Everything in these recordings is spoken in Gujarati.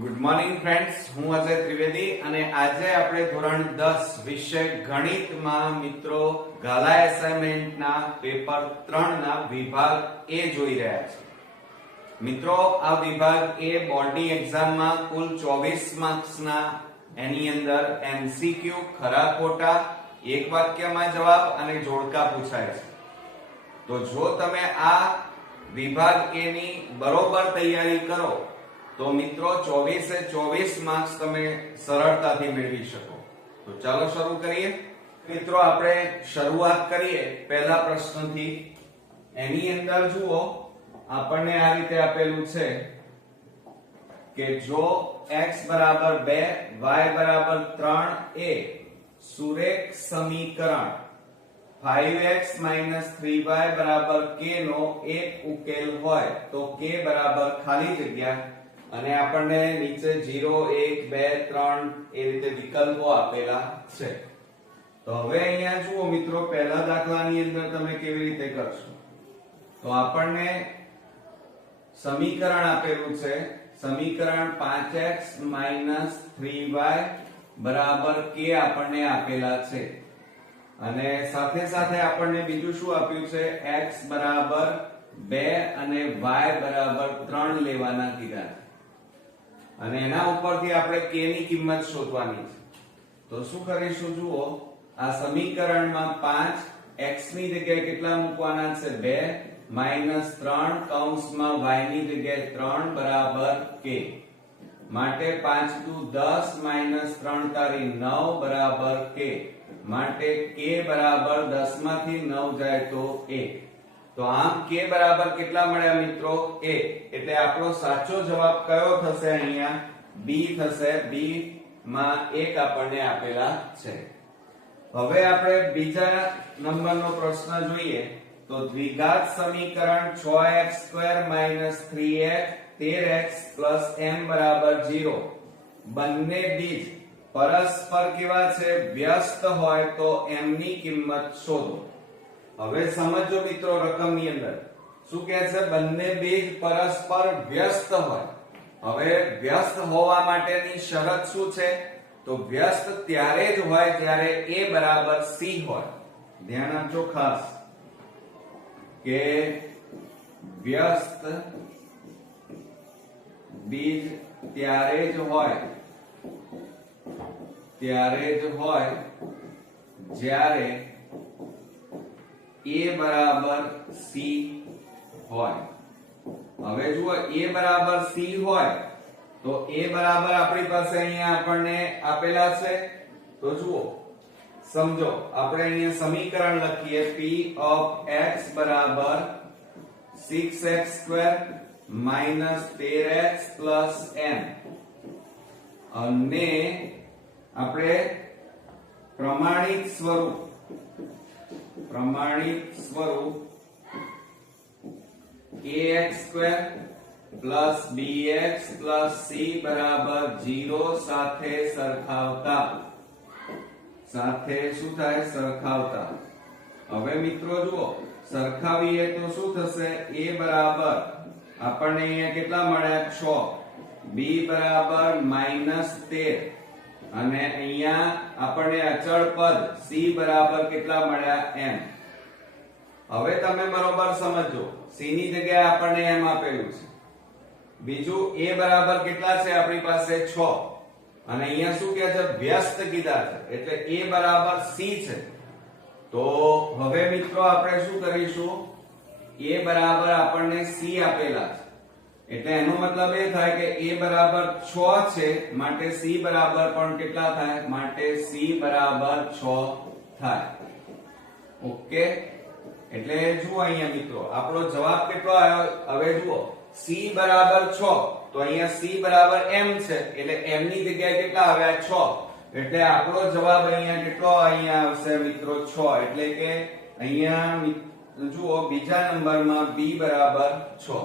ગુડ મોર્નિંગ ફ્રેન્ડ્સ, હું અજય ત્રિવેદી અને આજે આપણે ધોરણ 10 વિષય ગણિતમાં મિત્રો ગાલા એસાઇનમેન્ટના પેપર 3 ના વિભાગ એ જોઈ રહ્યા છે. મિત્રો આ વિભાગ એ બોર્ડની એક્ઝામમાં કુલ 24 માર્ક્સના એની અંદર એમસીક્યુ ખરા ખોટા એક વાક્યમાં જવાબ અને જોડકા પૂછાય છે. તો જો તમે આ વિભાગ એ ની બરોબર તૈયારી કરો તો મિત્રો 24 માર્ક્સ તમે સરળતાથી મેળવી શકો. તો ચાલો શરૂ કરીએ. મિત્રો આપણે શરૂઆત કરીએ પહેલા પ્રશ્નથી. એની અંદર જુઓ આપણને આ રીતે આપેલું છે કે જો x બરાબર 2 y બરાબર 3 એ સુરેખ સમીકરણ 5x 3y બરાબર k નો એક ઉકેલ હોય તો k બરાબર ખાલી જગ્યા અને આપણને નીચે 0 1 2 3 એ રીતે વિકલ્પો આપેલા છે. તો હવે અહીંયા જુઓ મિત્રો પહેલા દાખલાની અંદર તમે કેવી રીતે કરશો. તો આપણને સમીકરણ આપેલું છે, સમીકરણ 5x 3y બરાબર k આપણને આપેલા છે અને સાથે સાથે આપણને બીજું શું આપ્યું છે, x બરાબર 2 અને y બરાબર 3 લેવાના કીધા છે અને એના ઉપરથી આપણે k ની કિંમત શોધવાની છે. તો શું કરીશું જુઓ, આ સમીકરણમાં 5 x ની જગ્યાએ કેટલા મૂકવાના છે 2 3 કૌંસમાં y ની જગ્યાએ 3 બરાબર k માટે 5 દુ 10 3 તારી 9 બરાબર k માટે k બરાબર 10 માંથી 9 જાય તો 1. તો આમ k બરાબર કેટલા મળ્યા મિત્રો 1. એટલે આપણો સાચો જવાબ કયો થશે, અહીંયા b થશે. b માં 1 આપણને આપેલા છે. હવે આપણે બીજા નંબરનો પ્રશ્ન જોઈએ. તો દ્વિઘાત સમીકરણ 6x2 3x 13x m બરાબર 0 બંને બીજ પરસ્પર કેવા છે, વ્યસ્ત હોય તો m ની કિંમત શોધો. હવે સમજો મિત્રો રકમની અંદર શું કહે છે, બંને બીજ પરસ્પર વ્યસ્ત હોય. હવે વ્યસ્ત હોવા માટેની શરત શું છે, તો વ્યસ્ત ત્યારે જ હોય જ્યારે a બરાબર c હોય. ધ્યાન આપજો ખાસ કે વ્યસ્ત બીજ ત્યારે જ હોય જ્યારે a બરાબર c હોય. હવે જુઓ a બરાબર c હોય તો a બરાબર આપણી પાસે અહીંયા આપણને આપેલા છે. તો જુઓ સમજો આપણે અહીંયા સમીકરણ લખીએ p of x બરાબર 6x2 13x m અને આપણે પ્રમાણિત સ્વરૂપ ax2 bx c બરાબર 0 સાથે સરખાવતા શું થાય, સરખાવતા. હવે મિત્રો જુઓ સરખાવીએ તો શું થશે, a બરાબર આપણને અહીંયા કેટલા મળ્યા 6, b બરાબર -13 અને અહીંયા આપણને અચળ પદ c બરાબર કેટલા મળ્યા m. હવે તમે બરોબર સમજો, c ની જગ્યાએ આપણને m આપેલું છે. બીજું a બરાબર કેટલા છે આપણી પાસે 6 અને અહીંયા શું કહે છે, વ્યસ્ત કીધા છે એટલે a બરાબર c છે. તો હવે મિત્રો આપણે શું કરીશું, a બરાબર આપણને c આપેલા છે એટલે એનો મતલબ એ થાય કે a બરાબર 6 છે માટે c બરાબર પણ કેટલા થાય, માટે c બરાબર 6 થાય. ઓકે, એટલે જુઓ અહીંયા મિત્રો આપણો જવાબ કેટલો આવ્યો. હવે જુઓ c બરાબર 6 તો અહીંયા c બરાબર m છે એટલે m ની જગ્યાએ કેટલા આવ્યા 6 એટલે આપણો જવાબ અહીંયા કેટલો અહીંયા આવશે મિત્રો 6. એટલે કે અહીંયા જુઓ બીજા નંબરમાં b બરાબર 6.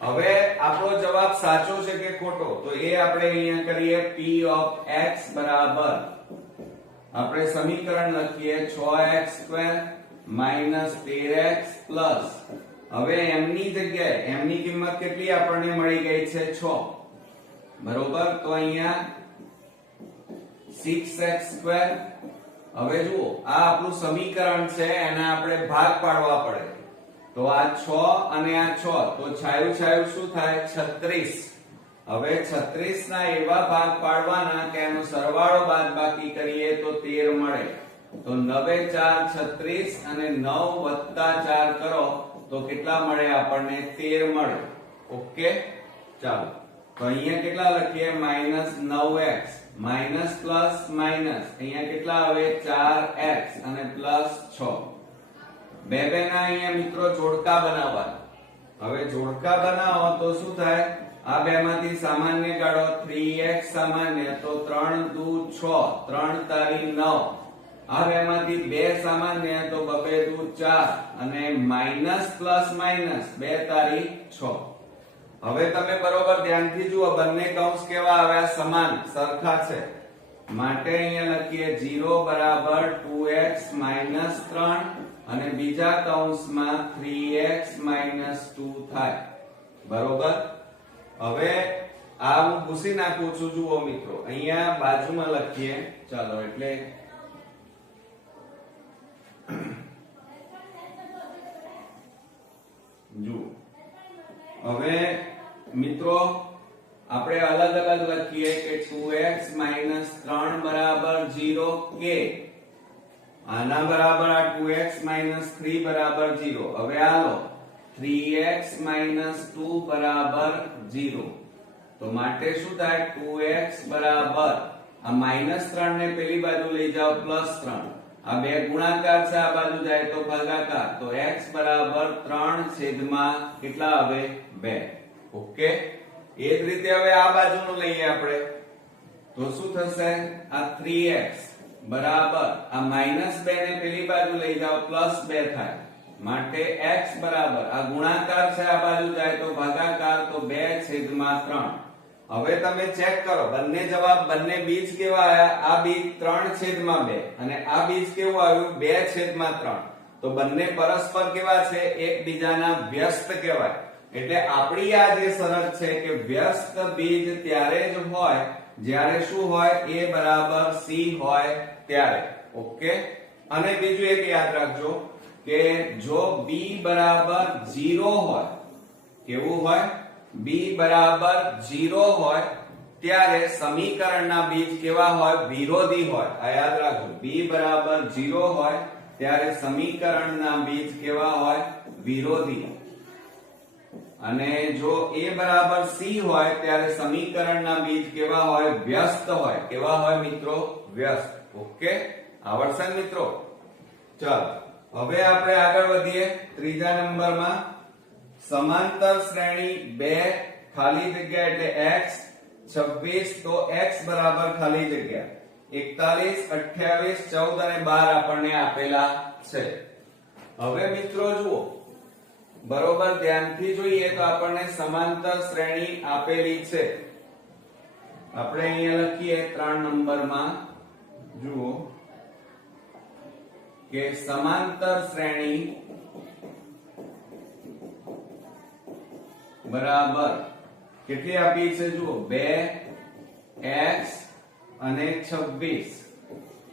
હવે આપણો જવાબ સાચો છે કે ખોટો, તો એ આપણે અહીંયા કરીએ. p of x બરાબર આપણે સમીકરણ લખીએ 6x2 13x હવે m ની જગ્યાએ m ની કિંમત કેટલી આપણને મળી ગઈ છે 6 બરોબર, તો અહીંયા 6x². હવે જુઓ આ આપણું સમીકરણ છે, એના આપણે ભાગ પાડવા પડે. તો આ 6 અને આ 6, તો છાયું છાયું શું થાય? 36. હવે 36 ના એવા ભાગ પાડવાના કે એનો સરવાળો બાદબાકી કરીએ તો 13 મળે. તો 9 4 36 અને 9 વત્તા 4 કરો તો કેટલા મળે આપણને? 13 મળે. ઓકે, ચાલો તો અહીંયા કેટલા લખીએ? -9x માઇનસ પ્લસ માઇનસ અહીંયા કેટલા આવે? 4x અને પ્લસ 6. બે ના અહીંયા મિત્રો જોડકા બનાવવાના. હવે જોડકા બનાવો તો શું થાય? આ બે માંથી સામાન્ય કાઢો. 3x સામાન્ય તો 3 દુ 6, 3 તારી 9. આ બે માંથી 2 સામાન્ય તો 2 દુ 4 અને માઇનસ પ્લસ માઇનસ 2 તારી 6. હવે તમે બરોબર ધ્યાનથી જુઓ, બંને કૌંસ કેવા આવ્યા? સમાન, સરખા છે. માટે અહીંયા લખીએ 0 બરાબર 2x માઇનસ 3 અને બીજા કૌંસમાં 3x માઇનસ 2 થાય. બરોબર, હવે આ હું ભૂસી નાખું છું. જુઓ મિત્રો, અહીંયા બાજુમાં લખીએ. ચાલો, એટલે જુઓ હવે મિત્રો આપણે અલગ અલગ લખીએ કે 2x માઇનસ 3 બરાબર 0 કે આના બરાબર આ 2x માઇનસ 3 બરાબર 0. હવે આલો 3x માઇનસ 2 બરાબર 0. તો માટે શું થાય? 2x બરાબર આ માઇનસ 3 ને પેલી બાજુ લઈ જાઓ પ્લસ 3. આ બે ગુણાકાર છે, આ બાજુ જાય તો ભાગાકાર. તો x બરાબર 3 છેદમાં કેટલા આવે? 2. ઓકે, એ જ રીતે હવે આ બાજુનું લઈએ આપણે. તો શું થશે? આ 3x બરાબર આ -2 ને પેલી બાજુ લઈ જાઓ પ્લસ 2 થાય. માટે x બરાબર આ ગુણાકાર છે, આ બાજુ જાય તો ભાગાકાર. તો 2 છેદમાં 3. હવે તમે ચેક કરો, બંને જવાબ, બંને બીજ કેવા આવ્યા? આ બીજ 3 છેદમાં 2 અને આ બીજ કેવું આવ્યું? 2 છેદમાં 3. તો બંને પરસ્પર કેવા છે? એકબીજાના વ્યસ્ત કહેવાય. એટલે આપણી આ જે શરત છે કે વ્યસ્ત બીજ ત્યારે જ હોય જ્યારે શું હોય? a બરાબર c હોય ત્યારે. ઓકે, અને બીજું એક યાદ રાખજો કે જો b બરાબર 0 હોય, કેવું હોય? b બરાબર 0 હોય ત્યારે સમીકરણના બીજ કેવા હોય? વિરોધી હોય. આ યાદ રાખજો, b બરાબર 0 હોય ત્યારે સમીકરણના બીજ કેવા હોય? વિરોધી. અને જો a બરાબર c હોય ત્યારે સમીકરણના બીજ કેવા હોય? વ્યસ્ત હોય. કેવા હોય મિત્રો? વ્યસ્ત. ઓકે, આવડશે ને મિત્રો? ચાલો હવે આપણે આગળ વધીએ. ત્રીજા નંબરમાં સમાંતર શ્રેણી 2 ખાલી જગ્યા એટલે x 26. તો x બરાબર ખાલી જગ્યા 41 28 14 અને 12 આપણને આપેલા છે. હવે મિત્રો જુઓ, બરોબર ધ્યાનથી જોઈએ તો આપણને સમાંતર શ્રેણી આપેલી છે. આપણે અહીંયા લખીએ 3 નંબરમાં. જુઓ કે સમાંતર શ્રેણી બરાબર કેટલી આપી છે? જુઓ 2x અને 26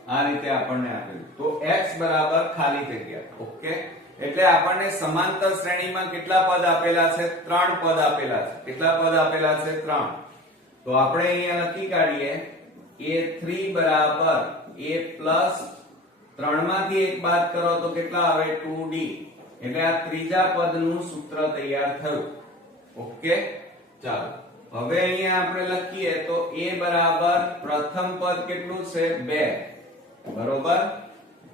આ રીતે આપણને આપેલું. તો x બરાબર ખાલી જગ્યા. ઓકે, એટલે આપણને સમાંતર શ્રેણીમાં કેટલા પદ આપેલા છે? 3 પદ આપેલા છે. કેટલા પદ આપેલા છે? 3. તો આપણે અહીંયા લખી કાઢીએ a3 બરાબર a પ્લસ 3 માંથી 1 બાદ કરો તો કેટલા આવે? 2d. એટલે આ ત્રીજા પદનું સૂત્ર તૈયાર થયું. ઓકે, ચાલો હવે અહીંયા આપણે લખીએ તો a બરાબર પ્રથમ પદ કેટલું છે? 2. બરોબર,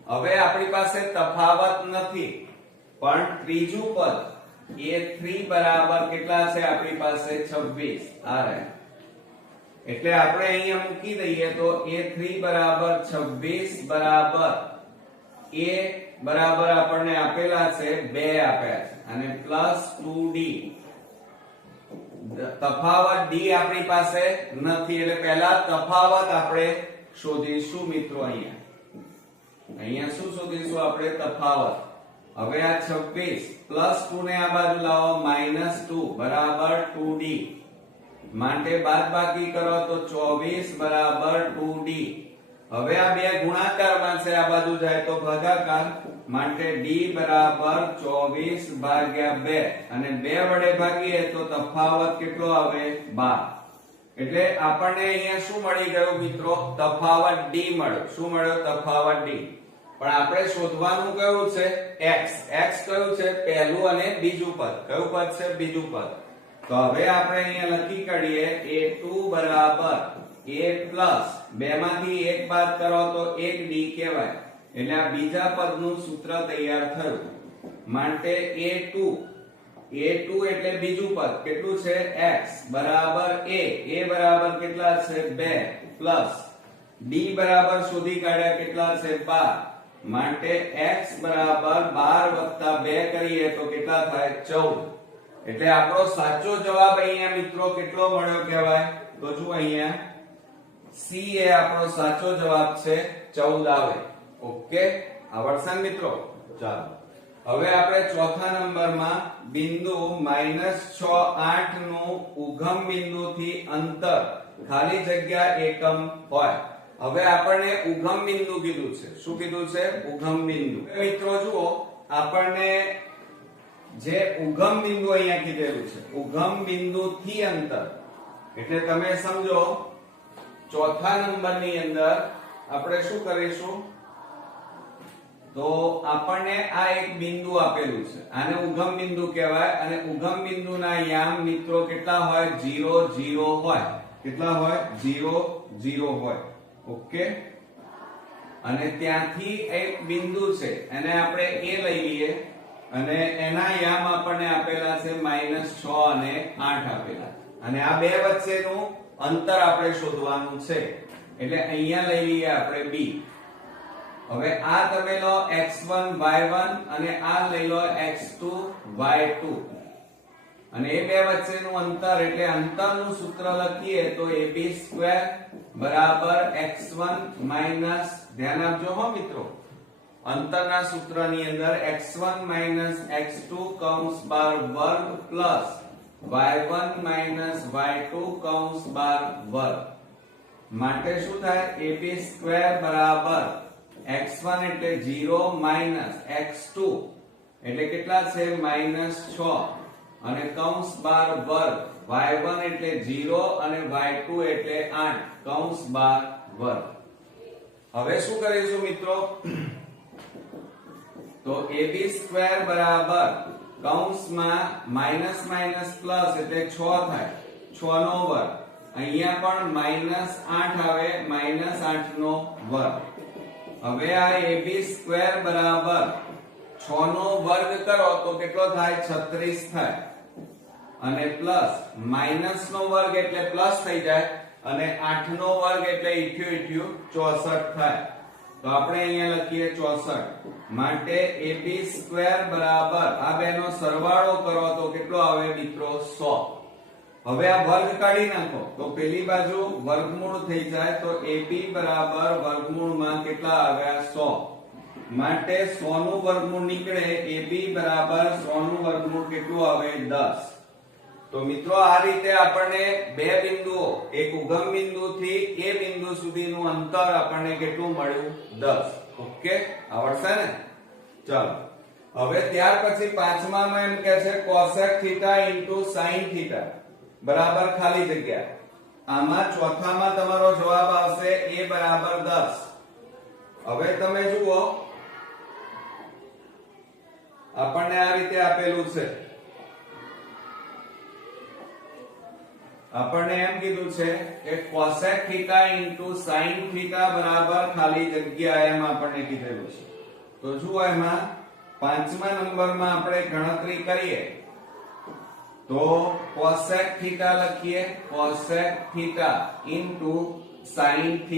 હવે આપણી પાસે તફાવત નથી, પણ ત્રીજું પદ a3 બરાબર કેટલા છે? આપણી પાસે 26 આ રહે. એટલે આપણે અહીંયા મૂકી દઈએ તો a3 બરાબર 26 બરાબર a બરાબર આપણને આપેલા છે 2 આપ્યા છે અને પ્લસ 2d. તફાવત d આપણી પાસે નથી, એટલે પહેલા તફાવત આપણે શોધીશું મિત્રો. અહીંયા શું શોધીશું આપણે? તફાવત. હવે આ 26 પ્લસ 2 ને આ બાજુ લાવો -2 બરાબર 2d. માટે બાદબાકી કરો તો 24 બરાબર 2d. હવે આ બે ગુણાકારમાં છે, આ બાજુ જાય તો ભાગાકાર, માટે d બરાબર 24 ભાગ્યા 2 અને 2 વડે ભાગીએ તો તફાવત કેટલો આવે? 12. એટલે આપણને અહીંયા શું મળી ગયું મિત્રો? તફાવત d મળ્યો. શું મળ્યો? તફાવત d. પણ આપણે શોધવાનું કયું છે? x. x કયું છે? પહેલું અને બીજું પદ. કયું પદ છે? બીજું પદ. તો હવે આપણે અહીંયા લખી કાઢીએ a2 બરાબર a પ્લસ 2 માંથી 1 બાદ કરો તો 1d કહેવાય. એટલે આ બીજા પદનું સૂત્ર તૈયાર થયું. માટે a2 એટલે બીજું પદ કેટલું છે? x બરાબર a બરાબર કેટલા છે? 2 પ્લસ d બરાબર શોધી કાઢ્યા કેટલા છે? 12. માટે x બરાબર 12 2 કરીએ તો કેટલા થાય? 14. એટલે આપણો સાચો જવાબ અહીંયા મિત્રો કેટલો મળ્યો કહેવાય? તો જો અહીંયા C એ આપણો સાચો જવાબ છે, 14 આવે. ઓકે, આવડશે મિત્રો? ચાલો હવે આપણે ચોથા નંબરમાં બિંદુ -6 8 નું ઉગમ બિંદુથી અંતર ખાલી જગ્યા એકમ હોય. હવે આપણને ઉગમ બિંદુ કીધું છે. શું કીધું છે? ઉગમ બિંદુ. મિત્રો જુઓ, આપણને જે ઉગમ બિંદુ અહીંયા કીધેલું છે, ઉગમ બિંદુથી અંતર, એટલે તમે સમજો ચોથા નંબરની અંદર આપણે શું કરીશું? તો આપણને આ એક બિંદુ આપેલું છે, આને ઉગમ બિંદુ કહેવાય. અને ઉગમ બિંદુના યામ મિત્રો કેટલા હોય? 0 0 હોય. કેટલા હોય? 0 0 હોય. ઓકે, અને ત્યાંથી એક બિંદુ છે, એને આપણે a લઈ લઈએ અને એના યામ આપણને આપેલા છે -6 અને 8 આપેલા. અને આ બે વચ્ચેનું અંતર આપણે શોધવાનું છે. એટલે અહીંયા લઈ લઈએ આપણે b. હવે આ તમે લો x1 y1 અને આ લઈ લો x2 y2. અને એ બે વચ્ચેનું અંતર એટલે અંતરનું સૂત્ર લખીએ તો ab² બરાબર x1 માઈનસ, ધ્યાન આપજો હો મિત્રો, અંતરના સૂત્રની અંદર x1 x2 કૌંસ બાર વર્ગ પ્લસ y1 y2 કૌંસ બાર વર્ગ. માટે શું થાય? ab² બરાબર x1 એટલે 0 માઈનસ x2 એટલે કેટલા છે? -6 અને કૌંસ બાર વર્ગ, y1 એટલે 0 અને y2 એટલે 8 કૌંસ બાર વર્ગ. હવે શું કરીશું મિત્રો? તો ab² બરાબર કૌંસમાં માઈનસ માઈનસ પ્લસ એટલે 6 થાય, 6 નો વર્ગ. અહીંયા પણ -8 આવે, -8 નો વર્ગ. હવે આ ab² બરાબર 6 નો વર્ગ કરો તો કેટલો થાય? 36 થાય. અને પ્લસ માઈનસ નો વર્ગ એટલે પ્લસ થઈ જાય, અને 8 નો વર્ગ એટલે ઈઠ્યું 64 થાય. તો આપણે અહીંયા લખીએ 64. માટે ab² બરાબર આ બેનો સરવાળો કરો તો કેટલો આવે મિત્રો? 100. હવે આ વર્ગ કાઢી નાખો તો પેલી બાજુ વર્ગમૂળ થઈ જાય, તો ab બરાબર વર્ગમૂળમાં કેટલા આવ્યા? 100. માટે 100 નું વર્ગમૂળ નીકળે, ab બરાબર 100 નું વર્ગમૂળ કેટલું આવે? 10. તો મિત્રો આ રીતે આપણને બે બિંદુઓ, એક ઉગમ બિંદુથી એ બિંદુ સુધીનું અંતર આપણને કેટલું મળ્યું? 10. ઓકે, આવડશે ને? ચાલો હવે ત્યાર પછી પાંચમામાં એમ કહે છે cosec θ * sin θ બરાબર ખાલી જગ્યા. આમાં ચોથામાં તમારો જવાબ આવશે a બરાબર 10. હવે તમે જુઓ, આપણને આ રીતે આપેલું છે. આપણને એમ કીધું છે કે cosec θ * sin θ બરાબર ખાલી જગ્યા, એમ આપણને કીધેલું છે. તો જુઓ, એમાં પાંચમા નંબરમાં આપણે ગણતરી કરીએ તો cosec θ લખીએ, cosec θ * sin θ.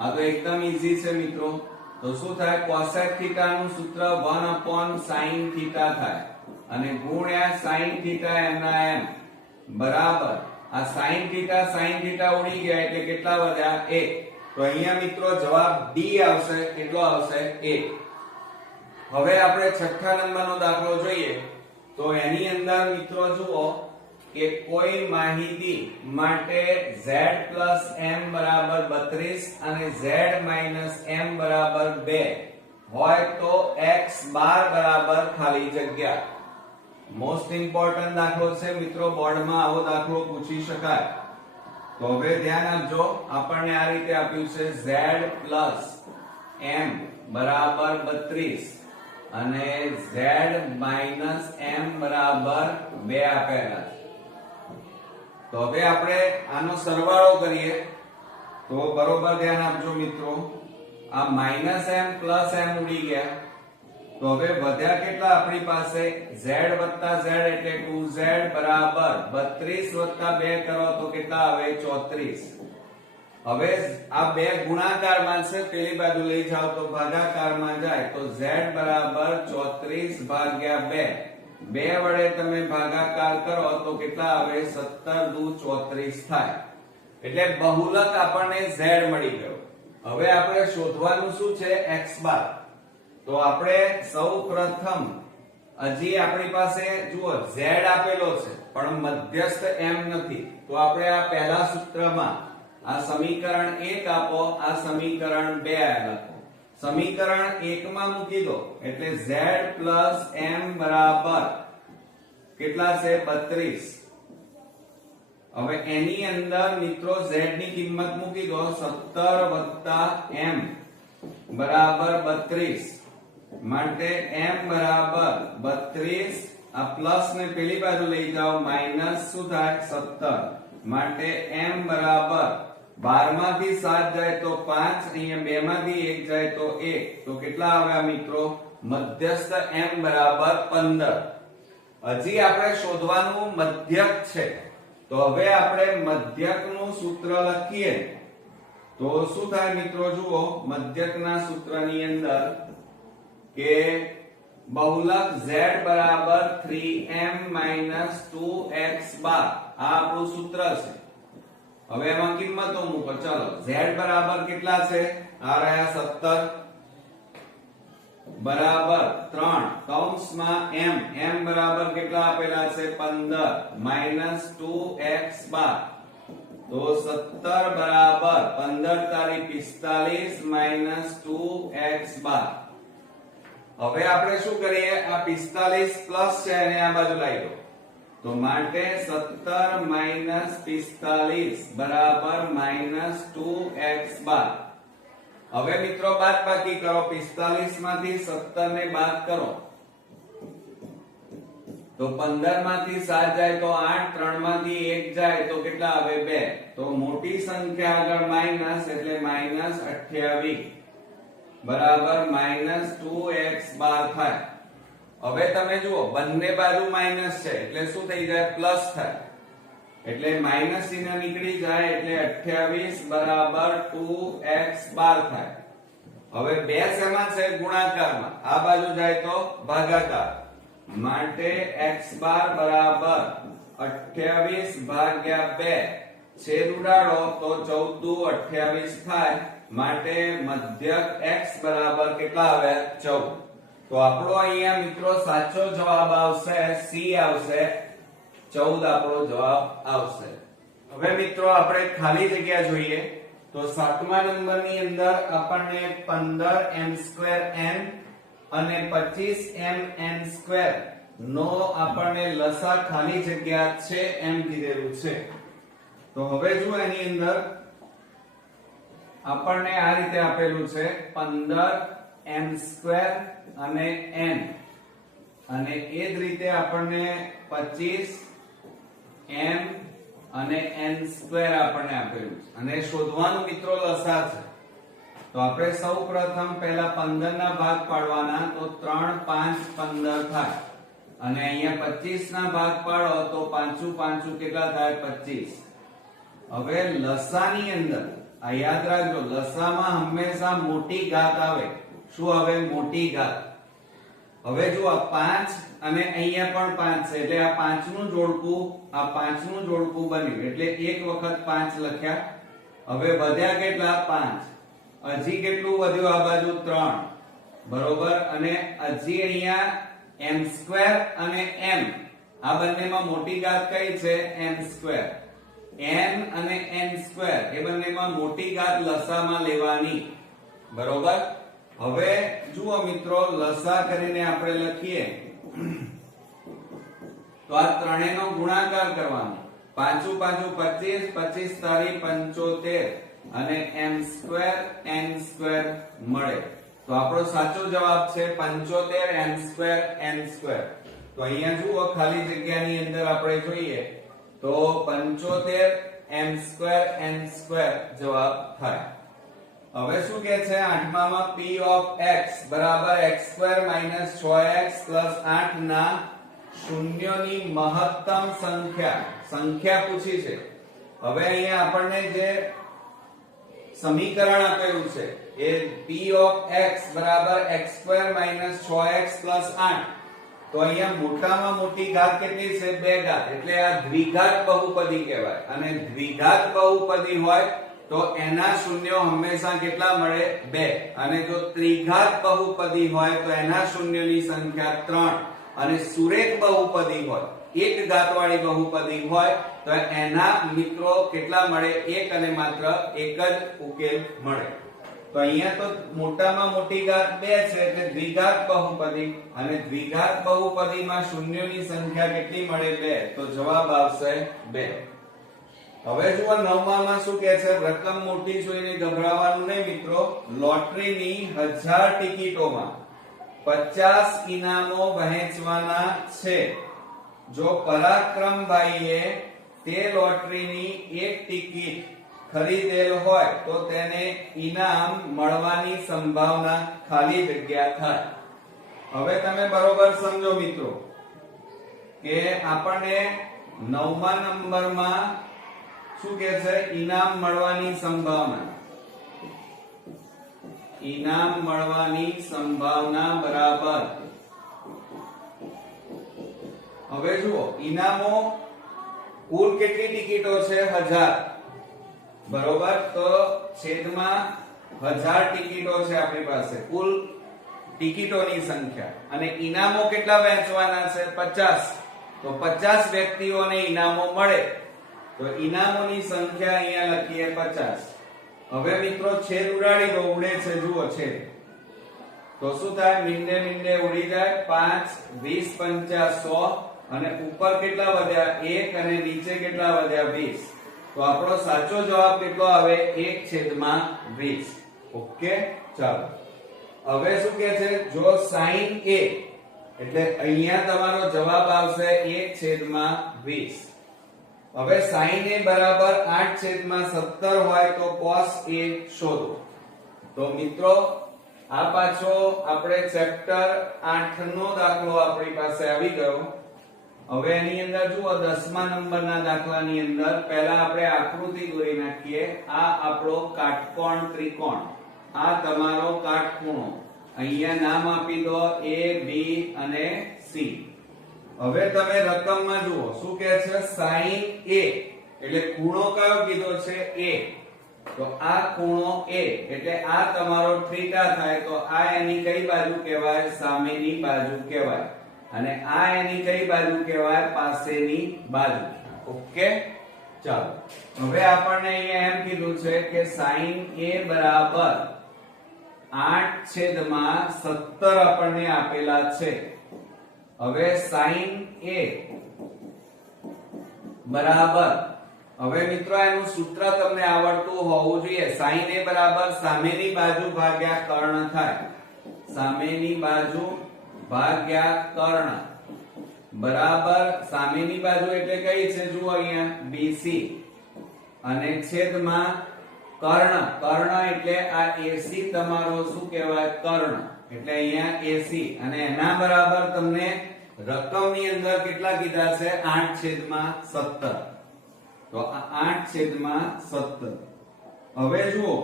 આ તો એકદમ ઈઝી છે મિત્રો. તો શું થાય? cosec θ નું સૂત્ર 1/sin θ થાય અને ગુણ્યા sin θ એમના એમ બરાબર આ sin θ ઉડી ગયા એટલે કેટલા વધ્યા? 1. તો અહીંયા મિત્રો જવાબ D આવશે. કેટલો આવશે? 1. હવે આપણે છઠ્ઠા નંબરનો દાખલો જોઈએ. તો એની અંદર મિત્રો જુઓ, કે કોઈ માહિતી માટે z m બરાબર 32 અને z m બરાબર 2 હોય તો x બાર બરાબર ખાલી જગ્યા. મોસ્ટ ઇમ્પોર્ટન્ટ દાખલો છે મિત્રો, બોર્ડમાં આવો દાખલો પૂછી શકાય. તો હવે ધ્યાન આપજો, આપણને આ રીતે આપ્યું છે z m બરાબર 32 અને z m બરાબર 2 આપેલા છે. તો હવે આપણે આનો સરવાળો કરીએ તો બરોબર ધ્યાન આપજો મિત્રો, આ -m + m ઉડી ગયા. તો હવે વધ્યા કેટલા આપણી પાસે z + z એટલે 2z બરાબર 32 + 2 કરો તો કેટલા આવે 34. હવે આ બે ગુણાકારમાં છે, પેલી બાજુ લઈ જાઓ તો ભાગાકારમાં જાય તો z બરાબર 34 ભાગ્યા 2 બે વડે તમે ભાગાકાર કરો તો કેટલા આવે 17 દુ 34 થાય. એટલે બહુલક આપણને z મળી ગયો. હવે આપણે શોધવાનું શું છે x બાર. તો આપણે સૌ પ્રથમ હજી આપણી પાસે જુઓ z આપેલો છે પણ મધ્યસ્થ m નથી. તો આપણે આ પહેલા સૂત્રમાં આ સમીકરણ 1 આપો, આ સમીકરણ 2 લખો. સમીકરણ 1 માં મૂકી દો એટલે z m બરાબર કેટલા છે 32. હવે એની અંદર મિત્રો z ની કિંમત મૂકી દો 17 m બરાબર 32 માટે m બરાબર 32. આ પ્લસ ને પેલી બાજુ લઈ જાઓ માઈનસ શું થાય 17 માટે m બરાબર 12 માંથી 7 જાય તો 5, અહીંયા 2 માંથી 1 જાય તો 1. તો કેટલા આવ્યા મિત્રો મધ્યસ્થ m બરાબર 15. હજી આપણે શોધવાનું મધ્યક છે. તો હવે આપણે મધ્યકનું સૂત્ર લખીએ તો શું થાય મિત્રો, જુઓ મધ્યકના સૂત્રની અંદર કે બહુલક z બરાબર 3m - 2x બાર, આ આપણું સૂત્ર છે. હવે એમાં કિંમતો મૂકો. ચાલો z બરાબર કેટલા છે, આ રહ્યા 17 બરાબર 3 કૌંસમાં m બરાબર કેટલા આપેલા છે 15 - 2x બાર. તો 17 બરાબર 15 તારી 45 - 2x બાર. હવે આપણે શું કરીએ, આ 45 પ્લસ છે અને આ બાજુ લાવી દો તો માટે 17 - 45 બરાબર -2x બાર. હવે મિત્રો બાદબાકી કરો, 45 માંથી 17 ને બાદ કરો તો 15 માંથી 7 જાય તો 8, 3 માંથી 1 જાય તો કેટલા આવે 2. તો મોટી સંખ્યા આગળ માઈનસ એટલે -28 બરાબર -2x બાર થાય. હવે તમે જુઓ બંને બાજુ માઈનસ છે એટલે શું થઈ જાય પ્લસ થાય. એટલે માઈનસ ચિહ્ન નીકળી જાય એટલે 28 બરાબર 2x બાર થાય. હવે બે શેમાં છે ગુણાકારમાં, આ બાજુ જાય તો ભાગાકાર માટે x બાર બરાબર 28 ભાગ્યા 2 છેદ ઉડાડો તો 14 દુ 28 થાય. માટે મધ્યક x બરાબર કેટલા આવે 14. તો આપણો અહીંયા મિત્રો સાચો જવાબ આવશે C આવશે, 14 આપણો જવાબ આવશે. હવે મિત્રો આપણે ખાલી જગ્યા જોઈએ તો 7મા નંબરની અંદર આપણને 15m² અને 25mn² નો આપણને લસા ખાલી જગ્યા છે એમ કીધેલું છે. તો હવે જો એની અંદર આપણને આ રીતે આપેલું છે 15m² અને n અને એ જ રીતે આપણને 25m અને n² આપણને આપેલું છે અને શોધવાનું મિત્રો લસા છે. તો આપણે સૌ પ્રથમ પહેલા 15 ના ભાગ પાડવાના તો 3 5 15 થાય અને અહીંયા 25 ના ભાગ પાડો તો 5 5 કેટલા થાય 25. હવે લસાની અંદર આ યાદ રાખજો, લસામાં હંમેશા મોટી ઘાત આવે. શું આવે મોટી ઘાત. હવે જો આ 5 અને અહીંયા પણ 5 છે એટલે આ 5 નું જોડકું આ 5 નું જોડકું બન્યું એટલે એક વખત 5 લખ્યા. હવે વધ્યા કેટલા 5, હજી કેટલું વધ્યું આ બાજુ 3 બરોબર. અને હજી અહીંયા m² અને m આ બંનેમાં મોટી ઘાત કઈ છે n². n અને n² એ બંનેમાં મોટી ઘાત લસામાં લેવાની. બરોબર. હવે જુઓ મિત્રો, લસા કરીને આપણે લખીએ તો આ ત્રણેયનો ગુણાકાર કરવાનો. 5 5 25, 25 તારી 75 અને m²n² મળે. તો આપણો સાચો જવાબ છે 75 n². તો અહીંયા જુઓ, ખાલી જગ્યાની અંદર આપણે જોઈએ તો 75 m²n² જવાબ થાય. હવે શું કહે છે આઠમામાં, p of x બરાબર x² - 6x + 8 ના શૂન્યોની મહત્તમ સંખ્યા પૂછી છે. હવે અહીંયા આપણને જે સમીકરણ આપેલું છે એ p of x બરાબર x² - 6x + 8. તો અહીંયા મોટામાં મોટી ઘાત કેટલી છે 2 ઘાત, એટલે આ દ્વિઘાત બહુપદી કહેવાય. અને દ્વિઘાત બહુપદી હોય તો એના શૂન્યો હંમેશા કેટલા મળે 2. અને જો ત્રિઘાત બહુપદી હોય તો એના શૂન્યોની સંખ્યા 3. અને સુરેખ બહુપદી હોય, એક ઘાત વાળી બહુપદી હોય તો એના મિત્રો કેટલા મળે 1 અને માત્ર એક જ ઉકેલ મળે. તો અહીંયા તો મોટામાં મોટી ઘાત 2 છે એટલે દ્વિઘાત બહુપદી. અને દ્વિઘાત બહુપદીમાં શૂન્યોની સંખ્યા કેટલી મળે 2. તો જવાબ આવશે 2. હવે જુઓ નવમામાં શું કહે છે, રકમ મોટી જોઈને ગભરાવાનું નહીં મિત્રો. લોટરીની 1000 ટિકિટોમાં 50 ઇનામો વહેંચવાના છે. જો પરાક્રમભાઈએ તે લોટરીની એક ટિકિટ ખરીદેલ હોય તો તેને ઇનામ મળવાની સંભાવના ખાલી જગ્યા થાય. હવે તમે બરોબર સમજો મિત્રો કે આપણને 9મા નંબરમાં શું કહે છે, ઇનામ મળવાની સંભાવના. ઇનામ મળવાની સંભાવના બરાબર. હવે જુઓ, ઇનામો કુલ કેટલી ટિકિટો છે 1000. બરોબર. તો છેદમાં 1000 ટિકિટો છે આપણી પાસે, કુલ ટિકિટોની સંખ્યા. અને ઇનામો કેટલા વહેંચવાના છે 50. તો 50 વ્યક્તિઓને ઇનામો મળે. તો ઇનામોની સંખ્યા અહીંયા લખીએ 50. હવે મિત્રો છેદ ઉડાડી દો, ઉડે છે જુઓ છેદ. તો શું થાય, મીંડે ઉડી જાય. 5 20 50 100. અને ઉપર કેટલા વધ્યા 1 અને નીચે કેટલા વધ્યા 20. તો આપણો સાચો જવાબ કેટલો આવે 1/20. ઓકે. ચાલો હવે શું કહે છે, જો sin a એટલે અહીંયા તમારો જવાબ આવશે 1/20. હવે sin a બરાબર 8/17 હોય તો cos a શોધો. તો મિત્રો આ પાછો આપણે ચેપ્ટર 8 નો દાખલો આપણી પાસે આવી ગયો. હવે એની અંદર જુઓ 10મા નંબરના દાખલાની અંદર પહેલા આપણે આકૃતિ દોરી નાખીએ. આ આપણો કાટકોણ ત્રિકોણ, આ તમારો કાટખૂણો. અહીંયા નામ આપી દો a b અને c. હવે તમે રકમમાં જુઓ શું કહે છે, sin a એટલે ખૂણો કયો કીધો છે a. તો આ ખૂણો a એટલે આ તમારો થીટા થાય. તો આ એની કઈ બાજુ કહેવાય, સામેની બાજુ કહેવાય. અને આ એની કઈ બાજુ કહેવાય, પાસેની બાજુ. ઓકે. ચાલો હવે આપણને અહીંયા એમ કીધું છે કે sin a બરાબર 8/17 આપણને આપેલા છે. હવે sin a બરાબર, હવે મિત્રો એનું સૂત્ર તમને આવડતું હોવું જોઈએ. sin a બરાબર સામેની બાજુ ભાગ્યા કર્ણ થાય. સામેની બાજુ ભાગ્યા કર્ણ બરાબર સામેની બાજુ એટલે કઈ છે, જુઓ અહીંયા BC. અને છેદમાં કર્ણ. કર્ણ એટલે આ AC તમારો શું કહેવાય, કર્ણ. એટલે અહીંયા AC. અને એના બરાબર તમને રકમની અંદર કેટલા કીધા છે 8/17. તો આ 8/17. હવે જુઓ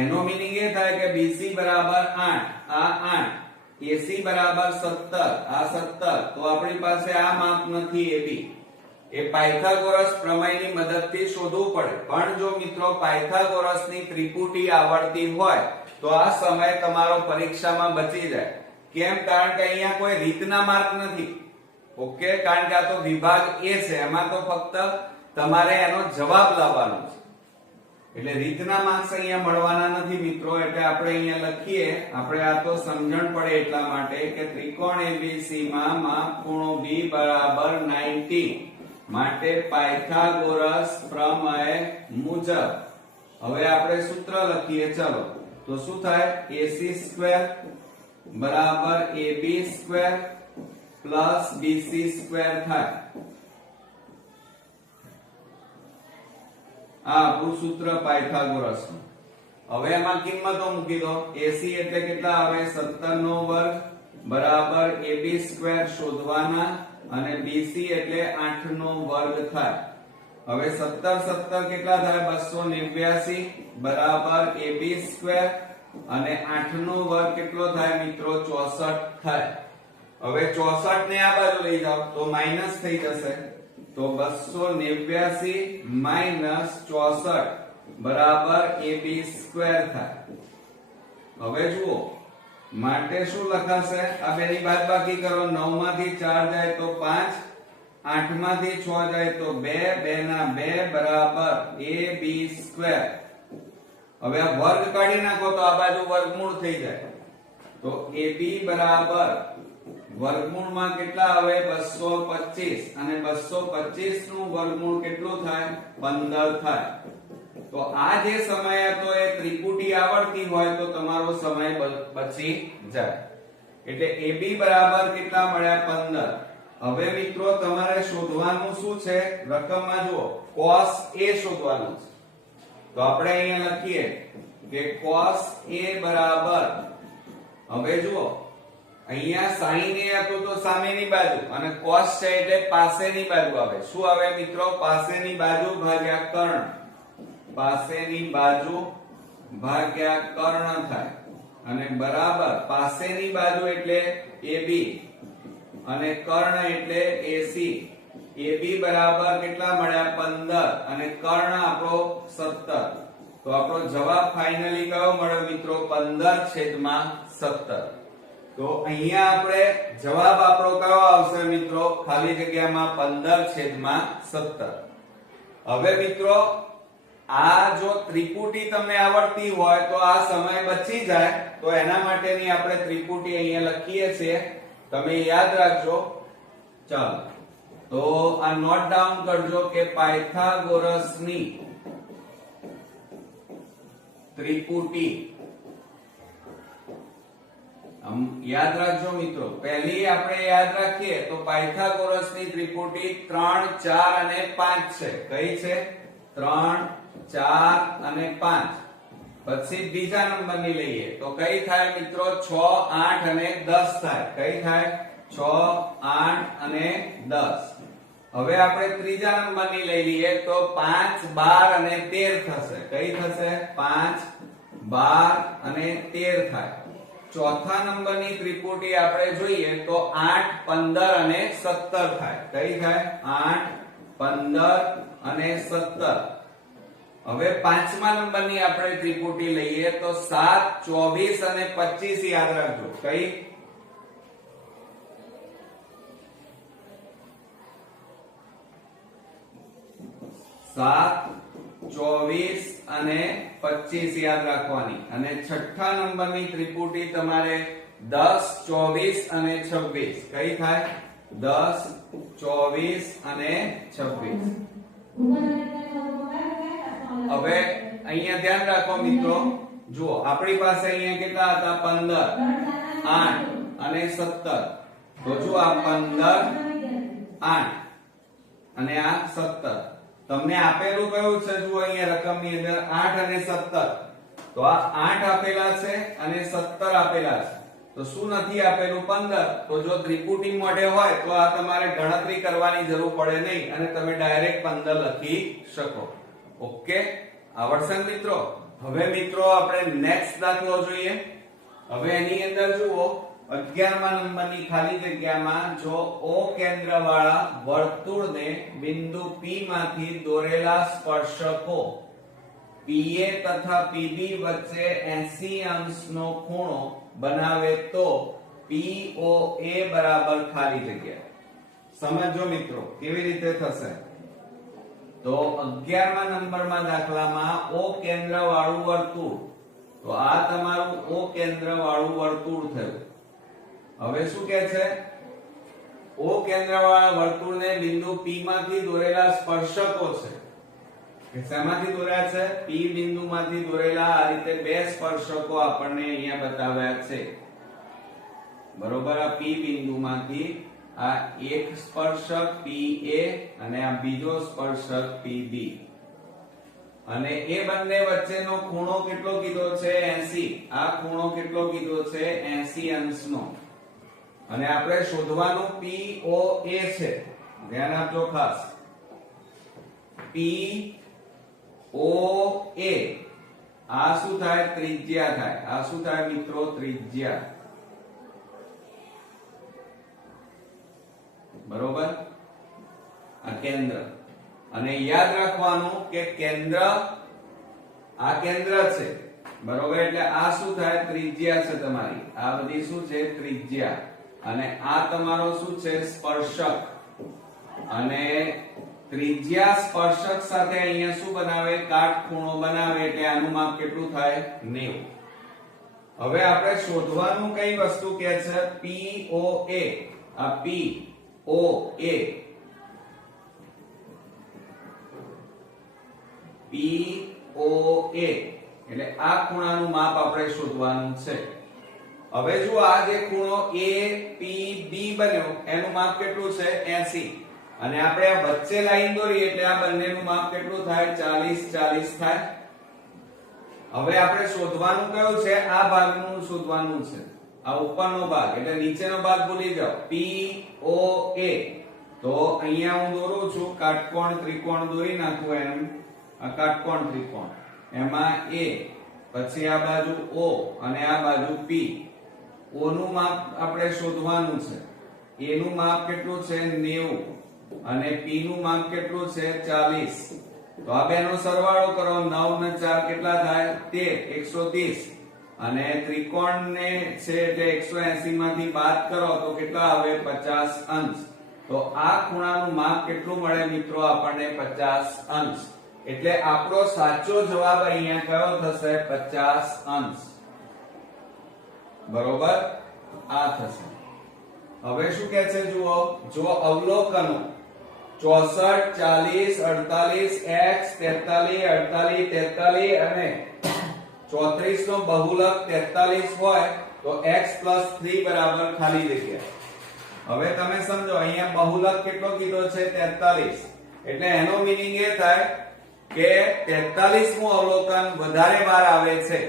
એનો મીનિંગ એ થાય કે BC બરાબર 8, આ 8, AC બરાબર 17, આ 17. તો આપણી પાસે આ માપ નથી AB. એ પાયથાગોરસ પ્રમેયની મદદથી શોધવું પડે. પણ જો મિત્રો પાયથાગોરસની ત્રિપુટી આવડતી હોય તો આ સમય તમારો પરીક્ષામાં બચી જાય. કેમ? કારણ કે અહીંયા કોઈ રીતના માર્ક નથી. ઓકે, કારણ કે આ તો વિભાગ એ છે, એમાં તો ફક્ત તમારે એનો જવાબ લાવવાનો છે, એટલે રીતના માર્ક્સ અહીંયા મળવાના નથી મિત્રો. એટલે આપણે અહીંયા લખીએ, આપણે આ તો સમજણ પડે એટલા માટે કે ત્રિકોણ એબીસી માં માપ ખૂણો b બરાબર 90 માટે પાયથાગોરસ પ્રમેય મુજબ હવે આપણે સૂત્ર લખીએ. ચલો, તો શું થાય? ac² બરાબર ab² પ્લસ bc² થાય. આ આપણું સૂત્ર પાયથાગોરસનું. હવે એમાં કિંમતો મૂકી દો. AC એટલે કેટલા આવે? 17 નો વર્ગ બરાબર ab² શોધવાના અને BC એટલે 8 નો વર્ગ થાય. હવે 17 17 કેટલા થાય? 289 બરાબર ab² અને 8 નો વર્ગ કેટલો થાય મિત્રો? 64 થાય. હવે 64 ને આ બાજુ લઈ જાઓ તો માઈનસ થઈ જશે, તો 289 માઈનસ 64 બરાબર ab² થાય. હવે જુઓ, માટે શું લખાશે? આ બેની બાદબાકી કરો. 9 માંથી 4 જાય તો 5, 8 માંથી 6 જાય તો 2, 2 ના 2 બરાબર ab². હવે આ વર્ગ કાઢી નાખો તો આ બાજુ વર્ગમૂળ થઈ જાય, તો ab બરાબર વર્ગમૂળમાં કેટલા આવે? 225 અને 225 નું વર્ગમૂળ કેટલું થાય? 15 થાય. તો આ જે સમય હતો એ ત્રિપુટી આવડતી હોય તો તમારો સમય બચી જાય. એટલે ab બરાબર કેટલા મળ્યા? 15. હવે મિત્રો તમારે શોધવાનું શું છે? રકમમાં જુઓ, cos a શોધવાનું છે. તો આપણે અહીંયા લખીએ કે cos a બરાબર, હવે જુઓ અહીંયા sin a હતું તો સામેની બાજુ અને cos છે એટલે પાસેની બાજુ આવે. શું આવે મિત્રો? પાસેની બાજુ ભાગ્યા કર્ણ. પાસેની બાજુ ભાગ્યા કર્ણ થાય અને બરાબર પાસેની બાજુ એટલે AB અને કર્ણ એટલે AC. AB બરાબર કેટલા મળ્યા? 15 અને કર્ણ આપણો 17. તો આપણો જવાબ ફાઇનલી કયો મળ્યો મિત્રો? 15/17. તો અહીંયા આપણે જવાબ આપણો કયો આવશે મિત્રો? ખાલી જગ્યામાં 15/17. હવે મિત્રો આ જો ત્રિપુટી તમને આવડતી હોય તો આ સમય બચી જાય, તો એના માટેની આપણે ત્રિપુટી અહીંયા લખીએ છીએ, તમે યાદ રાખજો. ચાલો, તો આ નોટ ડાઉન કરજો કે પાયથાગોરસની ત્રિપુટી. યાદ રાખજો મિત્રો, પહેલી આપણે યાદ રાખીએ તો પાયથાગોરસની ત્રિપુટી 3, 4 અને 5 છે. કઈ છે? 3, 4 અને 5. પછી બીજા નંબરની લઈએ તો કઈ થાય મિત્રો? 6, 8 અને 10 થાય. કઈ થાય? 6, 8 અને 10. હવે આપણે ત્રીજા નંબરની લઈ લઈએ તો 5, 12 અને 13 થશે. કઈ થશે? 5, 12 અને 13 થાય. ચોથા નંબરની ત્રિપુટી આપણે જોઈએ તો 8, 15 અને 17 થાય. કઈ થાય? 8, 15 અને 17. હવે પાંચમા નંબરની આપણે ત્રિપુટી લઈએ તો 7, 24 અને 25 યાદ રાખજો. કઈ? 7, 24 અને 25 યાદ રાખવાની. અને છઠ્ઠા નંબરની ત્રિપુટી તમારે 10, 24 અને 26. કઈ થાય? 10, 24 અને 26. હવે અહીંયા ધ્યાન રાખો મિત્રો, જુઓ આપણી પાસે અહીંયા કેટલા હતા? 15, 8 અને 17. તો જો આ 15, 8 અને આ 17. તમને આપેલું કયું છે? જુઓ અહીંયા રકમની અંદર 8 અને 17. તો આ 8 આપેલા છે અને 17 આપેલા છે. તો શું નથી આપેલું? 15. તો જો ત્રિપુટી મોઢે હોય તો આ તમારે ગણતરી કરવાની જરૂર પડે નહીં અને તમે ડાયરેક્ટ 15 લખી શકો. ઓકે, આવડશે મિત્રો? હવે મિત્રો આપણે નેક્સ્ટ દાખલો જોઈએ. હવે એની અંદર જુઓ 11મા નંબરની ખાલી જગ્યામાં જો O કેન્દ્ર વાળા વર્તુળને બિંદુ P માંથી દોરેલા સ્પર્શકો PA તથા PB વચ્ચે 80 અંશનો ખૂણો બનાવે તો POA બરાબર ખાલી જગ્યા. સમજો મિત્રો કેવી રીતે થશે. તો 11મા નંબરમાં દાખલામાં O કેન્દ્ર વાળું વર્તુળ, તો આ તમારું O કેન્દ્ર વાળું વર્તુળ થયું. હવે શું કહે છે? O કેન્દ્ર વાળા વર્તુળને બિંદુ P માંથી દોરેલા સ્પર્શકો છે. કે શેમાંથી દોર્યા છે? P બિંદુમાંથી દોરેલા આ રીતે બે સ્પર્શકો આપણને અહીંયા બતાવ્યા છે. બરોબર, આ P બિંદુમાંથી આ એક સ્પર્શક PA અને આ બીજો સ્પર્શક PB, અને એ બંને વચ્ચેનો ખૂણો કેટલો કીધો છે? 80. આ ખૂણો કેટલો કીધો છે? 80 અંશનો. અને આપણે શોધવાનું POA છે. ધ્યાન આપજો ખાસ. POA આ શું થાય? ત્રિજ્યા થાય. આ શું થાય મિત્રો? ત્રિજ્યા. બરોબર, આ કેન્દ્ર. અને યાદ રાખવાનું કે કેન્દ્ર, આ કેન્દ્ર છે. બરોબર, એટલે આ શું થાય? ત્રિજ્યા છે તમારી. આ બધી શું છે? ત્રિજ્યા. અને આ તમારો શું છે? સ્પર્શક. અને ત્રિજ્યા સ્પર્શક સાથે અહીંયા શું બનાવે? કાટખૂણો બનાવે. એટલે આનું માપ કેટલું થાય? 90. હવે આપણે શોધવાનું કઈ વસ્તુ કે છે? POA. આ POA એટલે આ ખૂણાનું માપ આપણે શોધવાનું છે. હવે જો આ જે ખૂણો APB બન્યો એનું માપ કેટલું છે? 80. અને આપણે આ વચ્ચે લાઈન દોરી એટલે આ બંનેનું માપ કેટલું થાય? 40 થાય. હવે આપણે શોધવાનું કયું છે? આ ભાગનું શોધવાનું છે. આ ઉપરનો ભાગ, એટલે નીચેનો ભાગ ભૂલી જાઓ. POA. તો અહીંયા હું દોરું છું કાટકોણ ત્રિકોણ દોરી નાખું એમ. આ કાટકોણ ત્રિકોણ, એમાં A, પછી આ બાજુ O અને આ બાજુ P. O નું માપ આપણે શોધવાનું છે. A નું માપ કેટલું છે? 90. અને P નું માપ કેટલું છે? 40. તો આ બેનો સરવાળો કરો. 9 ને 4 કેટલા થાય? 13. 130. અને ત્રિકોણ ને છે એટલે 180 માંથી બાદ કરો તો કેટલા આવે? 50 અંશ. તો આ ખૂણાનું માપ કેટલું મળે મિત્રો? આપણને 50 અંશ. એટલે આપણો સાચો જવાબ અહીંયા કયો થશે? 50 અંશ. બરોબર, આ થશે. હવે શું કહે છે જુઓ, જો અવલોકનો 64, 40, 48, x, 43, 48, 43 અને 34 નો બહુલક 43 હોય તો x + 3 બરાબર ખાલી જગ્યા. હવે તમે સમજો અહીંયા બહુલક કેટલો કીધો છે? 43. એટલે એનો મીનિંગ એ થાય કે 43મું અવલોકન વધારે વાર આવે છે.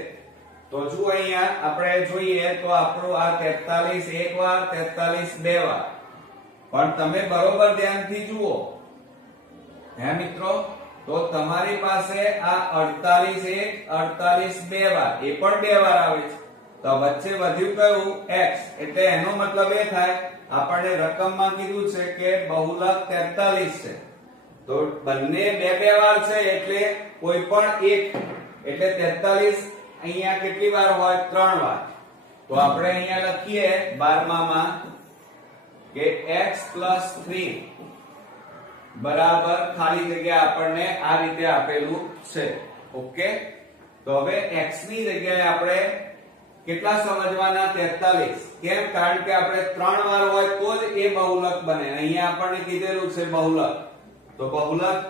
તો જો અહીંયા આપણે જોઈએ તો આપણું આ 43 એક વાર, 43 બે વાર. પણ તમે બરોબર ધ્યાનથી જુઓ હે મિત્રો, તો તમારી પાસે આ 48 એક, 48 બે વાર, એ પણ બે વાર આવે છે. તો વચ્ચે વધ્યું કયું? x. એટલે એનો મતલબ એ થાય આપણને રકમમાં કીધું છે કે બહુલક 43 છે. તો બંને બે બે વાર છે એટલે કોઈ પણ એક, એટલે 43 અહીંયા કેટલી વાર હોય? 3 વાર. તો આપણે અહીંયા લખીએ 12માં કે x + 3 બરાબર ખાલી જગ્યા આપણને આ રીતે આપેલું છે. ઓકે, તો હવે x ની જગ્યાએ આપણે કેટલા સમજવાના? 43. કેમ? કારણ કે આપણે 3 વાર હોય તો જ એ બહુલક બને. અહીંયા આપણને કીધેલું છે બહુલક. તો બહુલક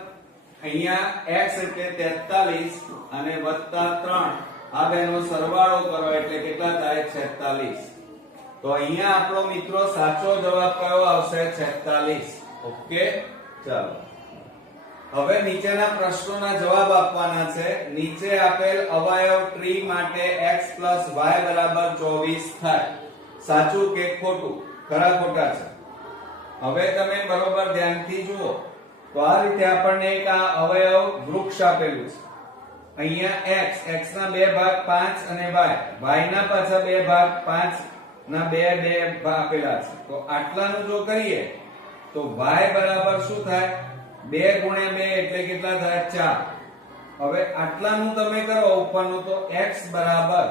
અહીંયા x એટલે 43 અને +3, આ બેનો સરવાળો કરો એટલે કેટલા થાય? 46. તો અહીંયા આપણો મિત્રો સાચો જવાબ કયો આવશે? 46. ઓકે, ચાલો હવે નીચેના પ્રશ્નોના જવાબ આપવાના છે. નીચે આપેલ અવયવ ટ્રી માટે x + y બરાબર 24 થાય. સાચું કે ખોટું? ખરા ખોટા છે. હવે તમે બરોબર ધ્યાનથી જુઓ તો આ રીતે આપણને એક આ અવયવ વૃક્ષ આપેલું છે. અહીંયા x ના બે ભાગ 5 અને y ના પાછા બે ભાગ 5 ના બે આપેલા છે. તો આટલાનું જો કરીએ તો y બરાબર શું થાય? 2 × 2 એટલે કેટલા થાય? 4. હવે આટલાનું તમે કરો ઉપરનું તો x બરાબર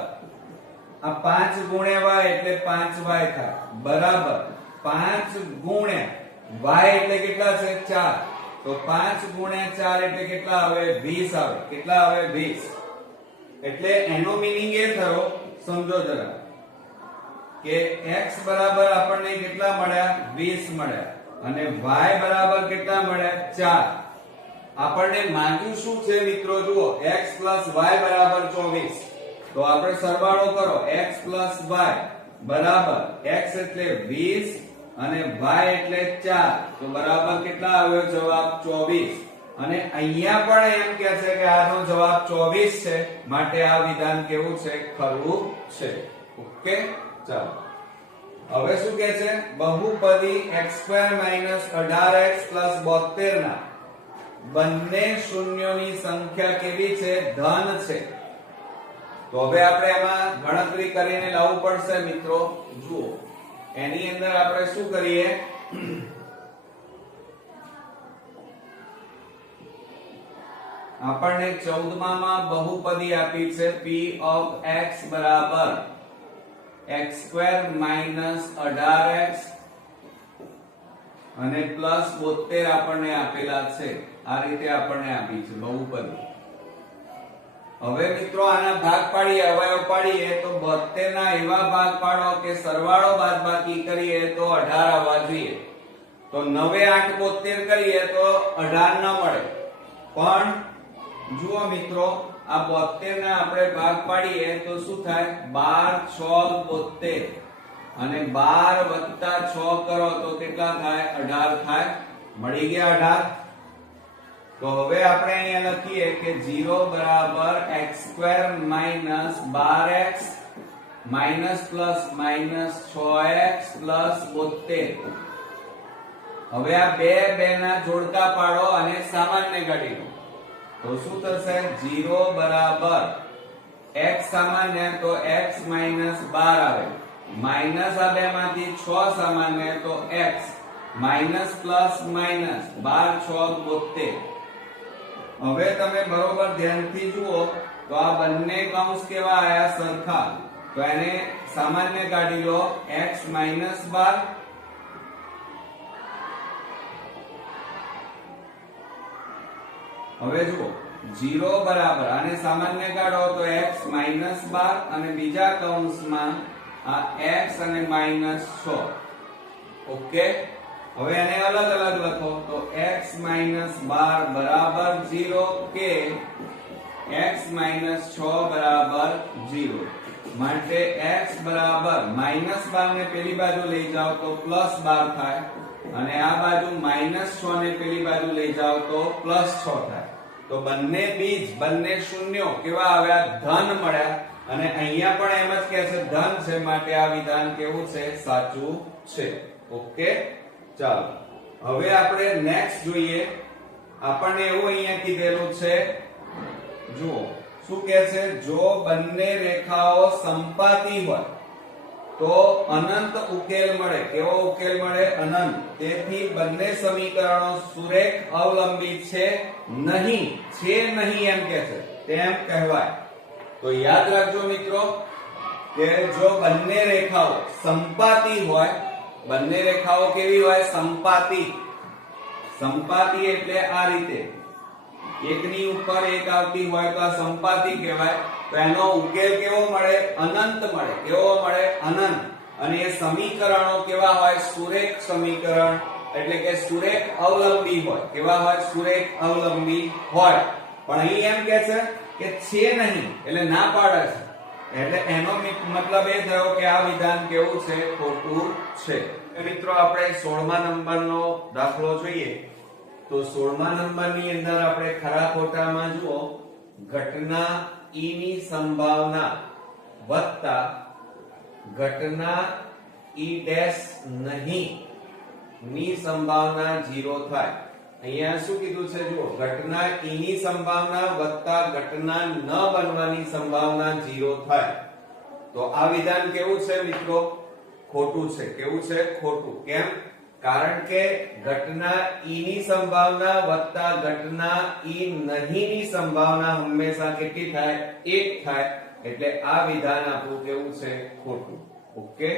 આ 5 × y એટલે 5y થાય બરાબર 5 × y એટલે કેટલા છે 4, તો 5 ગુણ્યા 4 એટલે કેટલા આવે 20 આવે. કેટલા આવે 20. એટલે એનો મીનિંગ એ થયો, સમજો જરા, કે x બરાબર આપણને કેટલા મળ્યા 20 મળ્યા અને y બરાબર કેટલા મળ્યા 4. આપણને માંગ્યું શું છે મિત્રો, જુઓ x y બરાબર 24. તો આપણે સરવાળો કરો, x y બરાબર x એટલે 20 અને y એટલે 4, તો બરાબર કેટલા આવ્યો જવાબ 24. અને અહીંયા પણ એમ કહે છે કે આનો જવાબ 24 છે, માટે આ વિધાન કેવું છે, ખરું છે. ઓકે, ચાલો હવે શું કહે છે, બહુપદી x2 18x 72 ના બંને શૂન્યોની સંખ્યા કેવી છે, ધન છે. તો હવે આપણે એમાં ગણતરી કરીને લાવવું પડશે મિત્રો. જુઓ એની અંદર આપણે શું કરીએ, આપણને 14 માં બહુપદી આપી છે p of x બરાબર x2 18x અને પ્લસ 72 આપણને આપેલા છે. આ રીતે આપણને આપી છે બહુપદી. હવે મિત્રો આના ભાગ પાડીએ, અવયવ પાડીએ, તો 72 ના એવા ભાગ પાડો કે સરવાળો બાદબાકી કરીએ તો 18 આવવા જોઈએ. તો 9 8 72 કરીએ તો 18 ન મળે. પણ જુઓ મિત્રો, આ 72 ના આપણે ભાગ પાડીએ તો શું થાય, 12 6 72 અને 12 + 6 કરો તો કેટલા થાય, 18 થાય. મળી ગયા 18. તો હવે આપણે અહીંયા લખીએ કે 0 બરાબર x2 12x minus plus minus 6x plus 72. હવે આ બે ના જોડકા પાડો અને સામાન્ય કાઢી લો તો શું થશે, 0 બરાબર x સામાન્ય તો x માઈનસ 12 આવે, માઈનસ આ બે માંથી 6 સામાન્ય તો x માઈનસ પ્લસ માઈનસ 12 6 72. હવે તમે બરોબર ધ્યાનથી જુઓ તો આ બંને કૌંસ કેવા આયા, સરખા. તો એને સામાન્ય કાઢી લો, x માઈનસ 12 હવે જુઓ 0 બરાબર આને સામાન્ય કાઢો તો x માઈનસ 12 અને બીજા કૌંસમાં આ x અને માઈનસ 6. ઓકે, હવે એને અલગ અલગ લખો તો x માઈનસ 12 બરાબર 0 કે x માઈનસ 6 બરાબર 0. માટે x બરાબર માઈનસ 12 ને પેલી બાજુ લઈ જાઓ તો પ્લસ 12 થાય અને આ બાજુ માઈનસ 6 ને પેલી બાજુ લઈ જાઓ તો પ્લસ 6 થાય. તો બંને બીજ, બંને શૂન્યો કેવા આવ્યા, ધન મળ્યા. અને અહીંયા પણ એમ જ કહે છે ધન છે, માટે આ વિધાન કેવું છે, સાચું છે. ઓકે, ચાલો હવે આપણે નેક્સ્ટ જોઈએ. આપણને એવું અહીંયા કીધેલું છે, જુઓ શું કહે છે, જો બંને રેખાઓ સંપાતી હોય તો અનંત ઉકેલ મળે. કેવો ઉકેલ મળે, અનંત. તેથી બંને સમીકરણો સુરેખ અવલંબી છે નહીં, છે નહીં એમ કહે છે, તેમ કહેવાય. તો યાદ રાખજો મિત્રો કે જો બંને રેખાઓ સંપાતી હોય, બંને રેખાઓ કેવી હોય, સંપાતી. સંપાતી એટલે આ રીતે એકની ઉપર એક આવતી હોય તો આ સંપાતી કહેવાય. તો એનો ઉકેલ કેવો મળે, અનંત મળે. કેવો મળે, અનંત. અને એ સમીકરણો કેવા હોય, સુરેખ સમીકરણ, એટલે કે સુરેખ અવલંબી હોય. કેવા હોય, સુરેખ અવલંબી હોય. પણ અહીં એમ કે છે નહીં, એટલે ના પાડે છે. એટલે એનો મતલબ એ થયો કે આ વિધાન કેવું છે, ખોટું છે. મિત્રો આપણે 16મા નંબરનો દાખલો જોઈએ. તો 16મા નંબરની અંદર આપણે ખરા ખોટામાં જુઓ, ઘટના E ની સંભાવના વત્તા ઘટના E ડેશ નહીં ની સંભાવના 0 થાય. અહીંયા શું કીધું છે, જુઓ ઘટના E ની સંભાવના વત્તા ઘટના ન બનવાની સંભાવના 0 થાય. તો આ વિધાન કેવું છે મિત્રો, ખોટું છે. કેવું છે, ખોટું. કેમ, કારણ કે ઘટના E ની સંભાવના વત્તા ઘટના E નહીં ની સંભાવના હંમેશા કેટલી થાય, 1 થાય. એટલે આ વિધાન આપણું કેવું છે, ખોટું. ઓકે,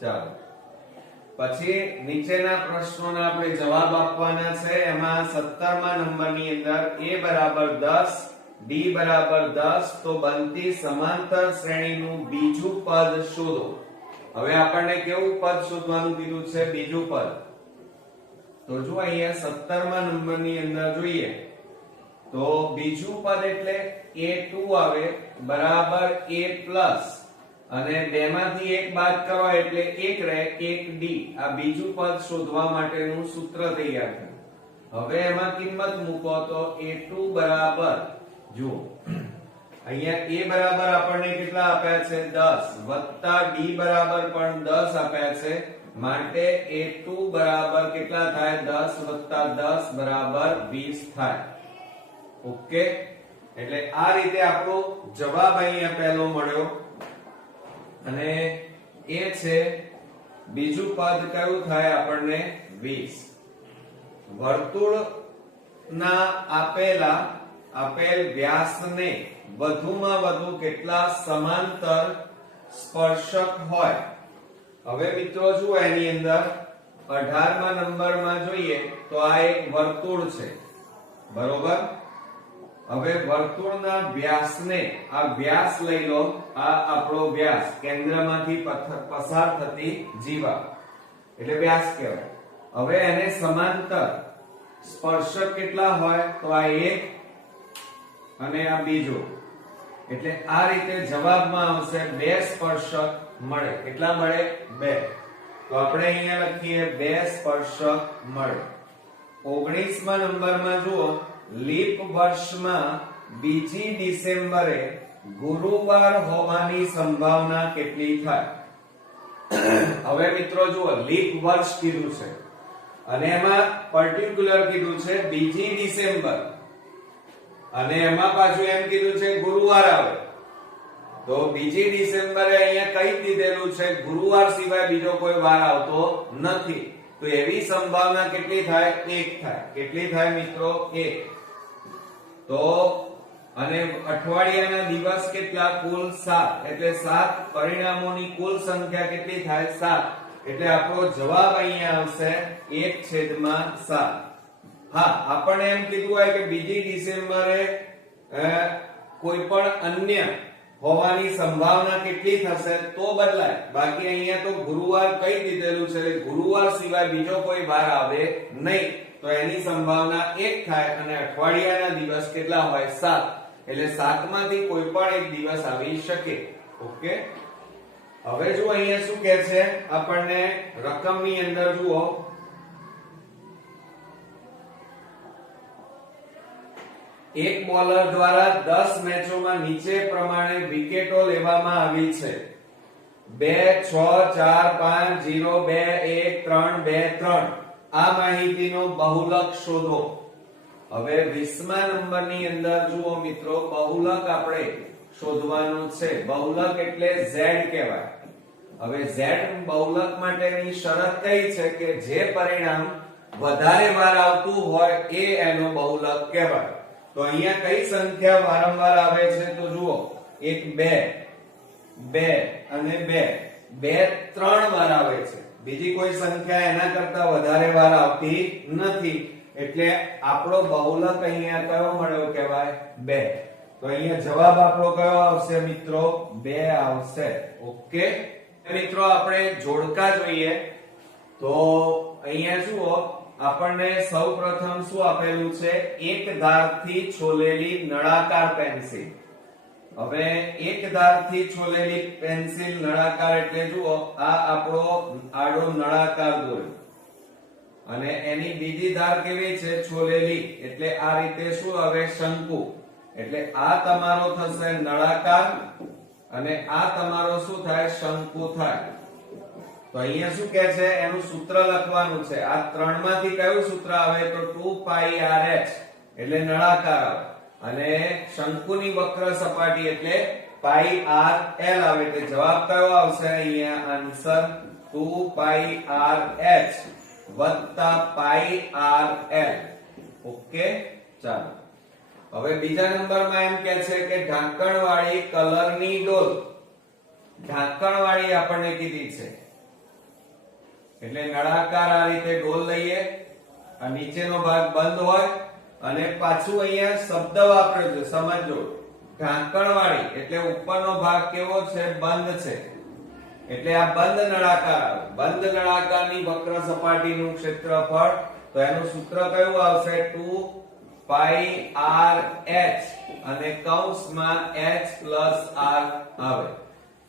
ચાલો પછી નીચેના પ્રશ્નોના આપણે જવાબ આપવાના છે. એમાં 17મા નંબરની અંદર a બરાબર 10 d બરાબર 10 તો બનતી સમાંતર શ્રેણીનું બીજું પદ શોધો. હવે આપણને કેવું પદ શોધવાનું કીધું છે? બીજું પદ. તો જો અહીંયા 17મા નંબરની અંદર જોઈએ તો બીજું પદ એટલે a2 આવે બરાબર a પ્લસ અને બે માંથી એક બાદ કરો એટલે એક રહે 1d. આ બીજું પદ શોધવા માટેનું સૂત્ર તૈયાર થયું. હવે એમાં કિંમત મૂકો તો a2 બરાબર જો અહીંયા a બરાબર આપણને કેટલા આપ્યા છે? 10 વત્તા d બરાબર પણ 10 આપ્યા છે. માટે a2 બરાબર કેટલા થાય? 10 વત્તા 10 બરાબર 20 થાય. ઓકે, એટલે આ રીતે આપણો જવાબ અહીંયા પહેલો મળ્યો. અને એ છે બીજું પદ કયું થાય આપણને? 20. વર્તુળના આપેલ વ્યાસને વધુમાં વધુ કેટલા સમાંતર સ્પર્શક હોય? હવે મિત્રો જુઓ એની અંદર 18મા નંબરમાં જોઈએ તો આ એક વર્તુળ છે, બરોબર? હવે વર્તુળના વ્યાસને, આ વ્યાસ લઈ લો, આ આપણો વ્યાસ, કેન્દ્રમાંથી પસાર થતી જીવા એટલે વ્યાસ કહેવાય. હવે એને સમાંતર સ્પર્શક કેટલા હોય? તો આ એક અને આ બીજો. એટલે આ રીતે જવાબમાં આવશે બે સ્પર્શક મળે. કેટલા મળે? બે. તો આપણે અહીંયા લખીએ બે સ્પર્શક મળે. 19મા નંબરમાં જુઓ, લીપ વર્ષમાં બીજી ડિસેમ્બરે ગુરુવાર હોવાની સંભાવના કેટલી થાય? હવે મિત્રો જુઓ, લીપ વર્ષ કીધું છે અને એમાં પર્ટિક્યુલર કીધું છે બીજી ડિસેમ્બર અને એમાં પાછું એમ કીધું છે ગુરુવાર આવે. તો બીજી ડિસેમ્બરે અહીંયા કઈ દીધેલું છે? ગુરુવાર સિવાય બીજો કોઈ વાર આવતો નથી. તો એવી સંભાવના કેટલી થાય? 1 થાય. કેટલી થાય મિત્રો? 1. તો અને અઠવાડિયાના દિવસ કેટલા? કુલ 7. એટલે 7 પરિણામોની કુલ સંખ્યા કેટલી થાય? 7. એટલે આપણો જવાબ અહીંયા આવશે 1/7. હા, આપણને એમ કીધું હોય કે બીજી ડિસેમ્બરે કોઈ પણ અન્ય હોવાની સંભાવના કેટલી થશે તો બદલાય. બાકી અહીંયા તો ગુરુવાર કઈ દીધેલું છે એટલે ગુરુવાર સિવાય બીજો કોઈ વાર આવે નહીં. તો એની સંભાવના 1 થાય અને અઠવાડિયાના દિવસ કેટલા હોય? 7. એટલે 7 માંથી કોઈ પણ એક દિવસ આવી શકે. ઓકે, હવે જો અહીંયા શું કહે છે આપણને રકમની અંદર જુઓ, એક બોલર દ્વારા 10 મેચોમાં નીચે પ્રમાણે વિકેટો લેવામાં આવી છે: 2 6 4 5 0 2 1 3 2 3. આ માહિતીનો બહુલક શોધો. હવે 20મા નંબરની અંદર જુઓ મિત્રો, બહુલક આપણે શોધવાનું છે. બહુલક એટલે z કહેવાય. હવે z બહુલક માટેની શરત કઈ છે કે જે પરિણામ વધારે વાર આવતું હોય એ એનો બહુલક કહેવાય. તો અહીંયા કઈ સંખ્યા વારંવાર આવે છે? તો જુઓ, 1 2 2 અને 2 3 વાર આવે છે. બીજી કોઈ સંખ્યા એના કરતા વધારે વાર આવતી નથી. એટલે આપણો બહુલક અહીંયા કયો મળ્યો કહેવાય? 2. તો અહીંયા જવાબ આપણો કયો આવશે મિત્રો? 2 આવશે. ઓકે મિત્રો, આપણે જોડકા જોઈએ તો અહીંયા જુઓ, આપણને સૌપ્રથમ શું આપેલું છે? એક ધારથી છોલેલી નળાકાર પેન્સિલ. હવે એક ધારથી છોલેલી પેન્સિલ નળાકાર એટલે જુઓ, આ આપણો આડો નળાકાર દોર્યો અને એની બીજી ધાર કેવી છે? છોલેલી. એટલે આ રીતે શું આવે? શંકુ. એટલે આ તમારો થશે નળાકાર અને આ તમારો શું થાય? શંકુ થાય. તો અહીંયા શું કહે છે? એનું સૂત્ર લખવાનું છે. આ ત્રણ માંથી કયું સૂત્ર આવે? તો 2πrh એટલે નળાકાર આવે અને શંકુની વક્ર સપાટી એટલે πrl આવે. એટલે જવાબ કયો આવશે? અહીંયા આન્સર 2πrh વત્તા πrl. ઓકે, ચાલો હવે બીજા નંબરમાં એમ કહે છે કે ઢાંકણવાળી કલરની ડોલ. ઢાંકણવાળી આપણને કીધી છે એટલે નળાકાર આ રીતે ગોળ લઈએ, આ નીચેનો ભાગ બંધ હોય અને પાછું અહીંયા શબ્દ વાપર્યો છે સમજો, ઢાંકણવાળી, એટલે ઉપરનો ભાગ કેવો છે? બંધ છે, એટલે આ બંધ નળાકાર આવે. બંધ નળાકારની વક્ર સપાટીનું ક્ષેત્રફળ, તો એનું સૂત્ર કયું આવશે? 2 પાઈ r h અને કૌંસમાં h પ્લસ r આવે.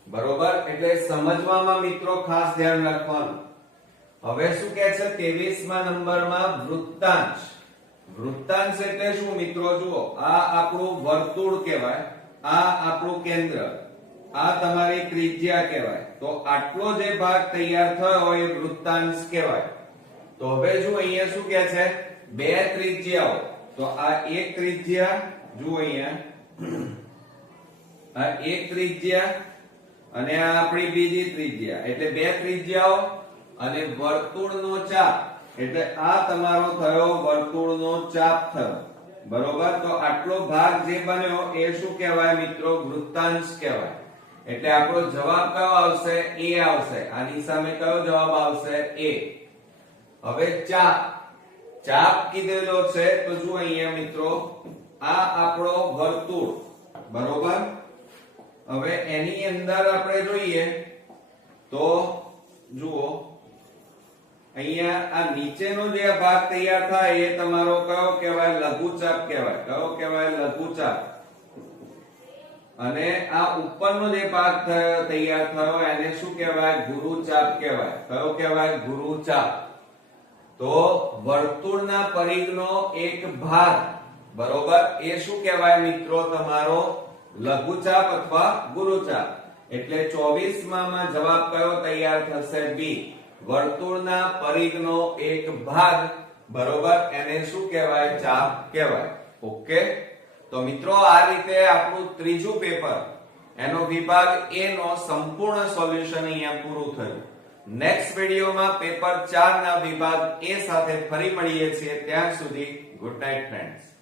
બરોબર? એટલે સમજવામાં મિત્રો ખાસ ધ્યાન રાખવાનું. હવે શું કહે છે 23મા નંબરમાં વૃત્તાંશ. વૃત્તાંશ એટલે શું મિત્રો? જુઓ, આ આપણું વર્તુળ કહેવાય, આ આપણું કેન્દ્ર, આ તમારી ત્રિજ્યા કહેવાય. તો આટલો જે ભાગ તૈયાર થયો એ વૃત્તાંશ કહેવાય. તો હવે જો અહીંયા શું કહે છે? બે ત્રિજ્યાઓ. તો આ એક ત્રિજ્યા, જુઓ અહીંયા આ એક ત્રિજ્યા અને આ આપણી બીજી ત્રિજ્યા, એટલે બે ત્રિજ્યાઓ અને વર્તુળનો ચાપ, એટલે આ તમારો થયો વર્તુળનો ચાપ થયો. બરોબર? તો આટલો ભાગ જે બન્યો એ શું કહેવાય મિત્રો? વૃત્તાંશ કહેવાય. એટલે આપણો જવાબ કયો આવશે? A આવશે. આની સામે કયો જવાબ આવશે? A. હવે ચાપ. ચાપ કીધેલો છે તો જુઓ અહીંયા મિત્રો, આ આપણો વર્તુળ. બરોબર? હવે એની અંદર આપણે જોઈએ તો જુઓ અહીંયા આ નીચેનો જે ભાગ તૈયાર થાય એ તમારો કયો કહેવાય? લઘુચાપ કહેવાય. કયો કહેવાય? લઘુચાપ. અને આ ઉપરનો જે ભાગ તૈયાર થયો એને શું કહેવાય? ગુરુચાપ કહેવાય. કયો કહેવાય? ગુરુચાપ. તો વર્તુળના પરિઘનો એક ભાગ, બરોબર, એ શું કહેવાય મિત્રો? તમારો લઘુચાપ અથવા ગુરુચાપ. એટલે 24માં જવાબ કયો તૈયાર થશે? B. વર્તુળના પરિઘનો એક ભાગ, બરોબર, એને શું કહેવાય? ચાપ કહેવાય. ઓકે? તો મિત્રો આ રીતે આપણું ત્રીજું પેપર, એનો વિભાગ A નો સંપૂર્ણ સોલ્યુશન અહીંયા પૂરું થયું. નેક્સ્ટ વિડિયોમાં પેપર 4 ના વિભાગ A સાથે ફરી મળીએ છીએ. ત્યાં સુધી ગુડ નાઇટ ફ્રેન્ડ્સ.